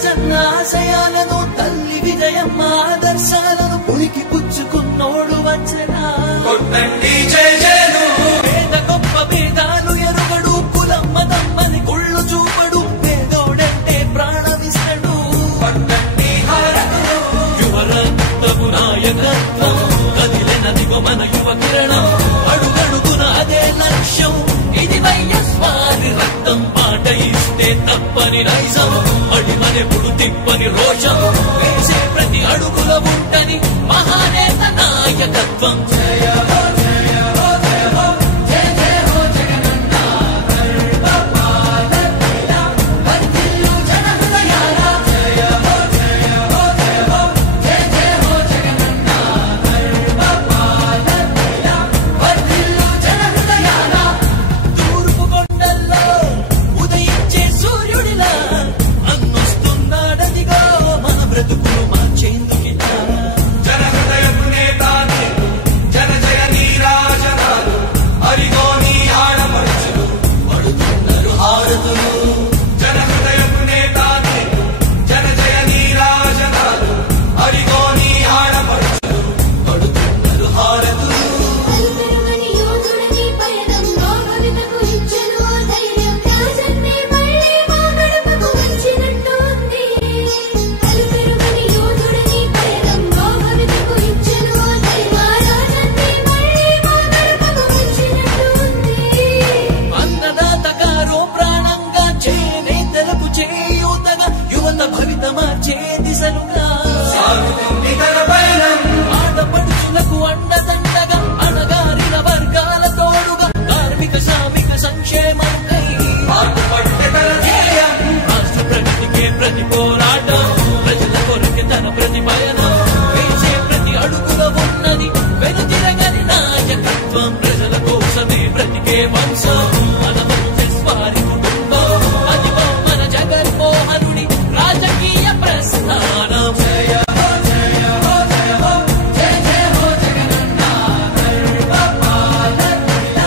రాజన్న ఆశయాలను తల్లి విజయమ్మ ఆదర్శాలను పులికి పుచ్చుకున్నోడు వచ్చనా పేద గొప్ప భేదాలు ఎరుగడు కులమ్మ దమ్మని కుళ్ళు చూపడు పేదోడంటే ప్రాణమిస్తడు యువరక్తము నాయకత్వం కదిలినదిగో మన యువ కిరణం అడుగడుగున అదే లక్ష్యం ఇది వైఎస్వారి రక్తం పాట ఇస్తే తప్పని నైజం అడిమనెప్పుడు తిప్పని రోషం వేసే ప్రతి అడుగుల ఉంటని మహానేత నాయకత్వం జయ హో జయ హో జయ హో జయ జయ హో జగనన్న గర్భపాలకిల వర్ధిల్లు జన హృదయాల జయ హో జయ హో జయ హో జయ జయ హో జగనన్న గర్భపాలకిల వర్ధిల్లు జన హృదయాల తూర్పు కొండల్లో ఉదయించే సూర్యుడిలా అన్నొస్తున్నాడదిగో మన బ్రతుకులు మార్చేందుకిలా జన హృదయపు నేత జన జయ నీరాజనాలు అరిగో నీ ఆడపడుచులు పడుతున్నారు హారతులు జన హృదయపు నేత జన జయ నీరాజనాలు అరిగో నీ ఆడపడుచులు పడుతున్నారు హారతులు అన్నదాతగారో ప్రాణంగా చేనేతలకు చేయూతగా యువత భవిత మార్చే దిశలుగా ఆడపడుచులకు అండదండగా అణగారిన వర్గాల తోడుగా కార్మిక శ్రామిక సంక్షేమంకై రాష్ట్ర ప్రగతికే ప్రతి పోరాటం ప్రజల కొరకే తన ప్రతి పయనం వేసే ప్రతి అడుగుల ఉన్నది వెనుతిరగని నాయకత్వం ప్రజల కోసమే బ్రతికే వంశం మన వైఎస్వారి కుటుంబం అదిగో మన జగన్మోహనుడి రాజకీయ ప్రస్థానం జయ హో జయ హో జయ హో జయ జయ హో జగనన్న గర్భపాలకిల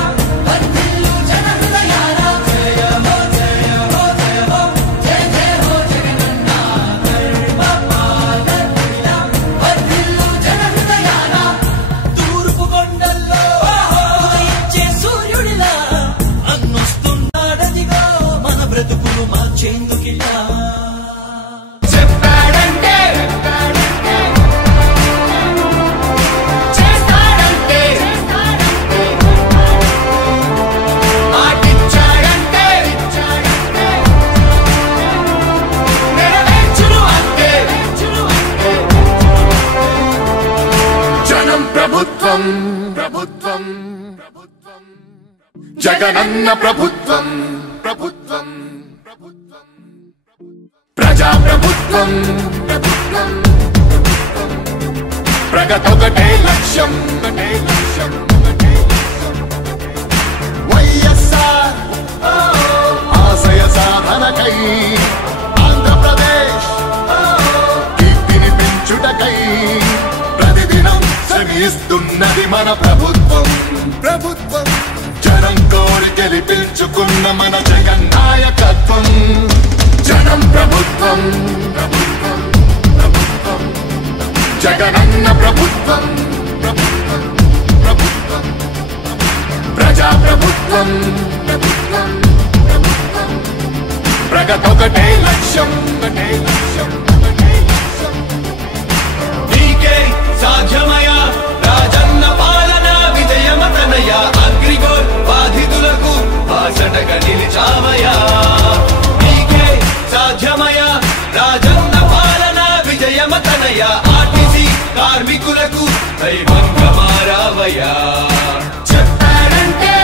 వర్ధిల్లు జన హృదయాల జయ హో జయ హో జయ హో జయ జయ హో జగనన్న గర్భపాలకిల వర్ధిల్లు జన హృదయాల తూర్పు కొండల్లో ఉదయించే సూర్యుడిలా అన్నొస్తున్నాడదిగో మన బ్రతుకులు మార్చేందుకిలా చెప్పాడంటే చేస్తాడంటే మాటిచ్చాడంటే నెరవేర్చును అంటే జనం ప్రభుత్వం ప్రభుత్వం జగనన్న ప్రభుత్వం ప్రభుత్వం ప్రజా ప్రభుత్వం ప్రభుత్వం ప్రగతొకటే లక్ష్యం ఒకటే లక్ష్యం ఒకటే లక్ష్యం వైఎస్ఆర్ ఆశయ సాధనకై ఆంధ్రప్రదేశ్ కీర్తిని పెంచుటకై ప్రతిదినం శ్రమిస్తున్నది మన ప్రభుత్వం ప్రభుత్వం జనం కోరి గెలిపించుకున్న మన జగన్ నాయకత్వం జనం ప్రభుత్వం ప్రభుత్వం ప్రభుత్వం జగనన్న ప్రభుత్వం ప్రభుత్వం ప్రభుత్వం ప్రజా ప్రభుత్వం ప్రభుత్వం ప్రభుత్వం ప్రగతొకటే లక్ష్యం ఒకటే లక్ష్యం ఒకటే లక్ష్యం నీకే సాధ్యమయా రాజన్న పాలన విజయమతనయ అగ్రిగోల్ బాధితులకు బాసటగా నిలిచామయా నీకే సాధ్యమయా రాజన్న పాలన విజయమతనయ ఆర్టీసీ కార్మికులకు దైవంగా మారావయా చెప్పారంటే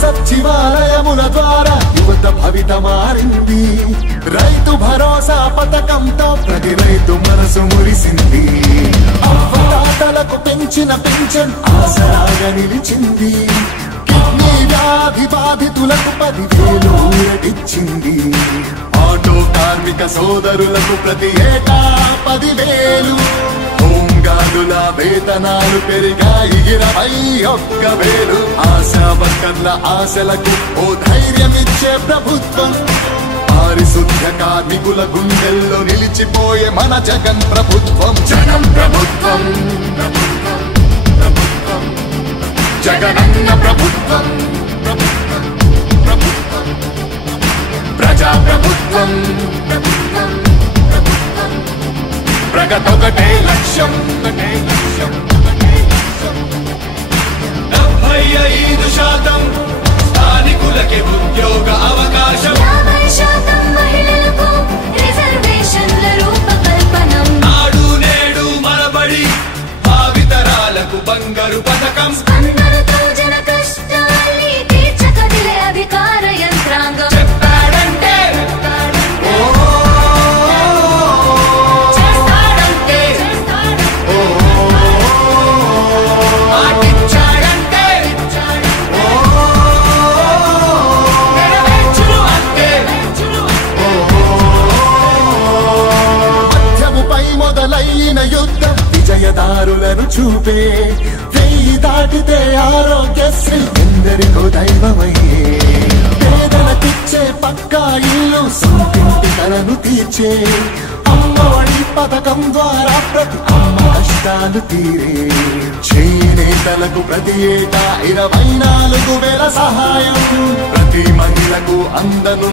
సచివాలయముల ద్వారా యువత భవిత మారింది రైతు భరోసా పథకంతో ప్రతి రైతు మనసు మురిసింది అవ్వతాతలకు పెంచిన పెన్షన్ ఆసరాగా నిలిచింది కిడ్నీ వ్యాధి బాధితులకు 10,000 ఊరటిచ్చింది కార్మిక సోదరులకు ప్రతి ఏటా 10,000 హోంగార్డుల వేతనాలు పెరిగాయి 21,000 ఆశా వర్కర్ల ఆశలకు ఓ ధైర్యమిచ్చే ప్రభుత్వం పారిశుద్ధ కార్మికుల గుండెల్లో నిలిచిపోయే మన జగన్ ప్రభుత్వం జగన్ ప్రభుత్వం జగనన్న ప్రభుత్వం ప్రజా ప్రభుత్వం ప్రగతొకటే లక్ష్యం 75% స్థానికులకి ఉద్యోగ అవకాశం 50% మహిళలకు రిజర్వేషన్ల రూపకల్పనం నాడు నేడు మనబడి భావితరాలకు బంగారు పథకం అందరితో జన కష్టాల్ని తీర్చకదిలే అధికార యంత్రాంగం చెప్పాడంటే చేస్తాడంటే మాటిచ్చాడంటే నెరవేర్చును అంటే మధ్యముపై మొదలైన యుద్ధం విజయదారులను చూపే 1000 దాటితే ఆరోగ్యశ్రీ ఎందరికో దైవమయ్యే పేదలకిచ్చే పక్కా ఇల్లు సొంతింటి కలను తీర్చే అమ్మఒడి పథకం ద్వారా ప్రతి అమ్మ కష్టాలు తీరే చేనేతలకు ప్రతి ఏటా 24,000 సహాయం ప్రతి మహిళకు అందను